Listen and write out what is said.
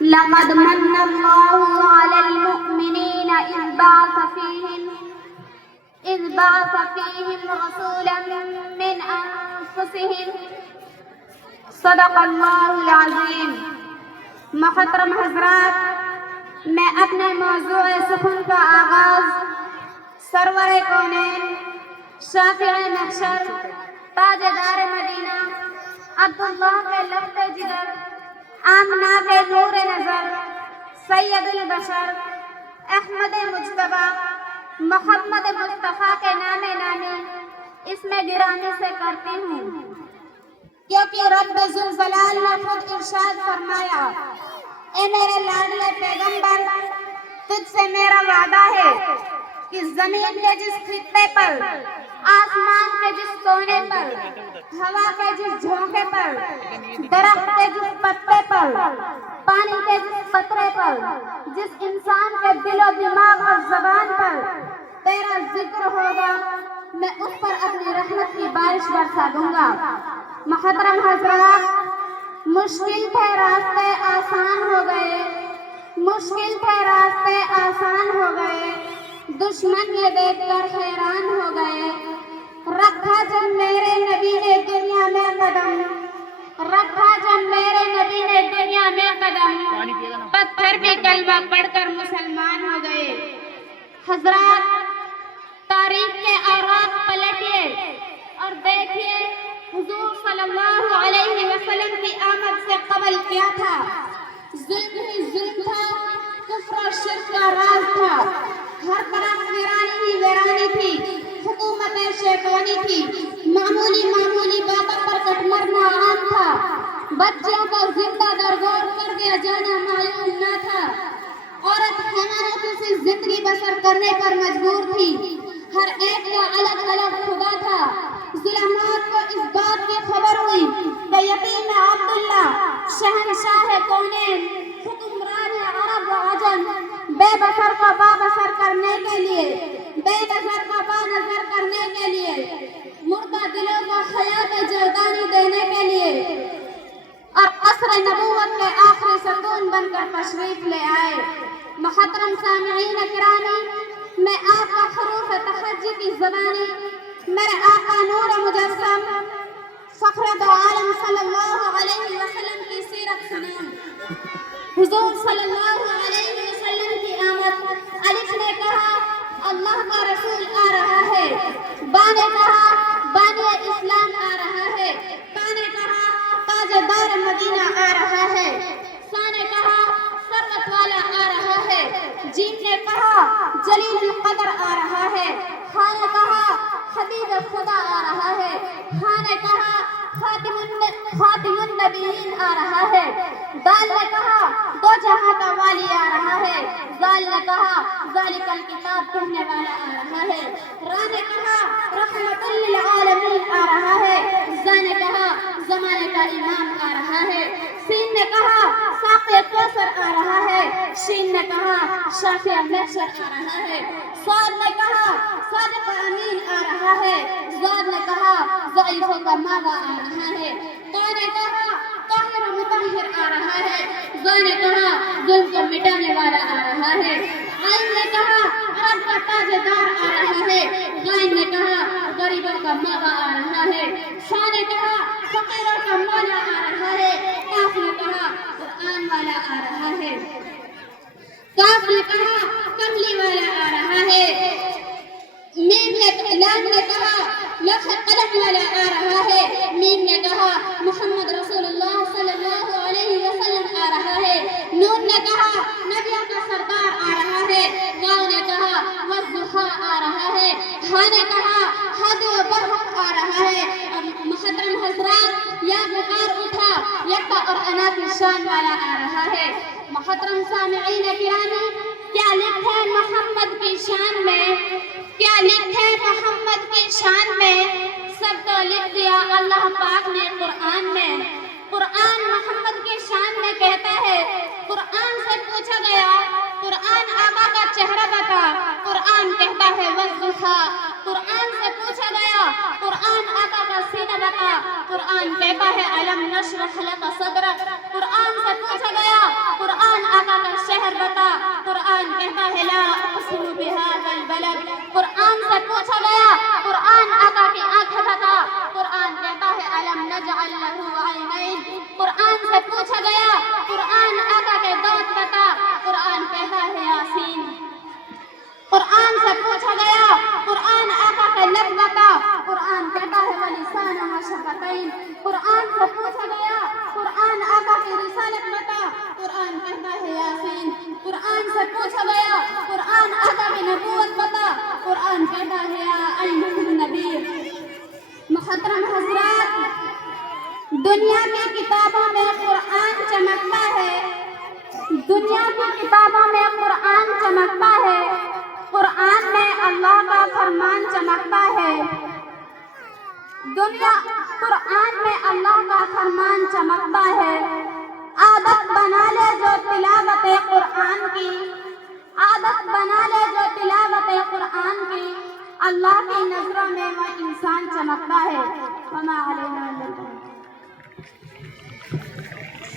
لقد من الله على المؤمنين إذ بعث فيهم رسولا من أنفسهم صدق اللہ العظیم۔ محترم حضرات، میں اپنے موضوع سخن کا آغاز سرور کونین، شافع محشر، تاجدار مدینہ، عبداللہ کے لفظ جگر، آمنہ کے نور نظر، سید البشر، احمد مجتبیٰ، محمد مصطفیٰ کے نام نامی اسم گرامی سے کرتی ہوں، کیونکہ رب ذوالجلال نے خود ارشاد فرمایا، اے میرے لاڈلے پیغمبر، تجھ سے میرا وعدہ ہے کہ زمین کے جس خطے پر، آسمان کے جس کونے پر، ہوا کے جس جھونکے پر، درخت کے جس پتے پر، پانی کے جس قطرے پر، جس انسان کے دل و دماغ اور زبان پر تیرا ذکر ہوگا، میں اس پر اپنی رحمت کی بارش برسا دوں گا۔ محترم حضرات، مشکل تھے راستے آسان ہو گئے، مشکل تھے راستے آسان ہو گئے، دشمن یہ دیکھ کر حیران ہو گئے، رکھا جب میرے نبی نے دنیا میں قدم، رکھا جب میرے نبی نے دنیا میں قدم، پتھر بھی کلمہ پڑھ کر مسلمان ہو گئے۔ حضرات، تاریخ کے اوراق پلٹیے اور دیکھیے حضور صلی اللہ علیہ وسلم کی آمد سے قبل کیا تھا۔ ظلم ہی ظلم تھا، کفر و شرک کا راز تھا، ہر طرف ویرانی ہی ویرانی تھی، حکومت شیطانی تھی، معمولی باتوں پر کٹ مرنا عام تھا، بچوں کو زندہ درگور کر دیا جانا معلوم نہ تھا، عورت حیوانوں سے زندگی بسر کرنے پر مجبور تھی، ہر ایک کا الگ الگ خدا تھا۔ ظلمات کو اس بات کی خبر ہوئی کہ یتیم عبداللہ شہنشاہ کونین، حکمران عرب و عجم، بے بسر کو بابسر کرنے کے لیے، بے نظر کو بانظر کرنے کے لیے، مردہ دلوں کو حیات جاودانی دینے کے لیے اور عصر نبوت کے آخری ستون بن کر تشریف لے آئے۔ محترم سامعین کرامی، میں آپ کا حروف تہجی کی زبانی میرے آقا نور مجسم فخر دو عالم صلی اللہ علیہ وسلم کی سیرت سناؤں۔ حضور صلی اللہ علیہ وسلم کی آمد، الف نے کہا اللہ کا رسول آ رہا ہے، با نے کہا بانی اسلام آ رہا ہے، تا نے کہا تاجدار مدینہ آ رہا ہے، سا نے کہا ثروت والا آ رہا ہے، جیم نے کہا جلیل القدر آ رہا ہے، ہاں نے کہا حبیب خدا آ رہا ہے، ہاں نے کہا خاتم النبیین آ رہا ہے، دال نے کہا دو جہاں کا والی آ رہا ہے، زال نے کہا ذالک الکتاب پڑھنے والا آ رہا ہے، را نے کہا رحمت للعالمین آ رہا ہے، زا نے کہا زمانے کا امام آ رہا ہے، سین نے کہا ساقی کوثر آ رہا ہے، شین نے کہا شافع محشر آ رہا ہے، صاد نے کہا صادق امین آ رہا ہے، زاد نے کہا ضعیفوں کا ماوا آ رہا ہے، تا نے کہا طاہر و مطہر آ رہا ہے، زا نے کہا ظلم کو مٹانے والا آ رہا ہے، عین نے کہا عرب کا تاجدار آ رہا ہے، غین نے کہا غریبوں کا ماوا آ رہا ہے، شاہ نے کہا فقیروں کا مولا آ رہا ہے، کاف نے کہا قرآن والا آ رہا ہے، کاف نے کہا کملی والا آ رہا ہے، لام نے کہا لوح قلم والا آ رہا ہے، میم نے کہا محمد رسول اللہ صلی اللہ علیہ وسلم آ رہا ہے، نون نے کہا نبیوں کا سردار آ رہا ہے، واو نے کہا والضحیٰ آ رہا ہے، ہاں نے کہا ہادی و برحق آ رہا ہے۔ محترم حضرات، یا بخار اٹھا یکتا اور انا کی شان والا آ رہا ہے۔ محترم سامعین کرامی، کیا لکھے محمد کی شان میں، کیا لکھے محمد کی شان میں، سب تو لکھ دیا اللہ پاک نے قرآن میں۔ قرآن محمد کی شان میں کہتا ہے، قرآن سے پوچھا گیا قرآن آقا کا چہرہ بتا، قرآن کہتا ہے والضحیٰ۔ قرآن سے پوچھا گیا قرآن آقا کا سینہ بتا، قرآن کہتا ہے الم نشرح لک صدرک۔ قرآن سے پوچھا گیا قرآن آقا کے دوست بتا، قرآن کہتا ہے یاسین۔ قرآن سے پوچھا گیا قرآن آقا کے لب بتا، قرآن کہتا ہے ولسان و شفتین۔ قرآن سے پوچھا گیا قرآن آقا کی رسالت بتا، قرآن کہتا ہے یاسین۔ قرآن سے پوچھا گیا قرآن آقا کی نبوت بتا، قرآن کہتا ہے یا ایھا النبی۔ محترم حضرات، دنیا کی کتابوں میں قرآن چمکتا ہے، دنیا کی کتابوں میں قرآن چمکتا ہے، قرآن میں اللہ کا فرمان چمکتا ہے، قرآن میں اللہ کا فرمان چمکتا ہے۔ عادت بنا لے جو تلاوت قرآن کی، عادت بنا لے جو تلاوت قرآن کی، اللہ کی نظروں میں وہ انسان چمکتا ہے۔ وما علینا الا البلاغ۔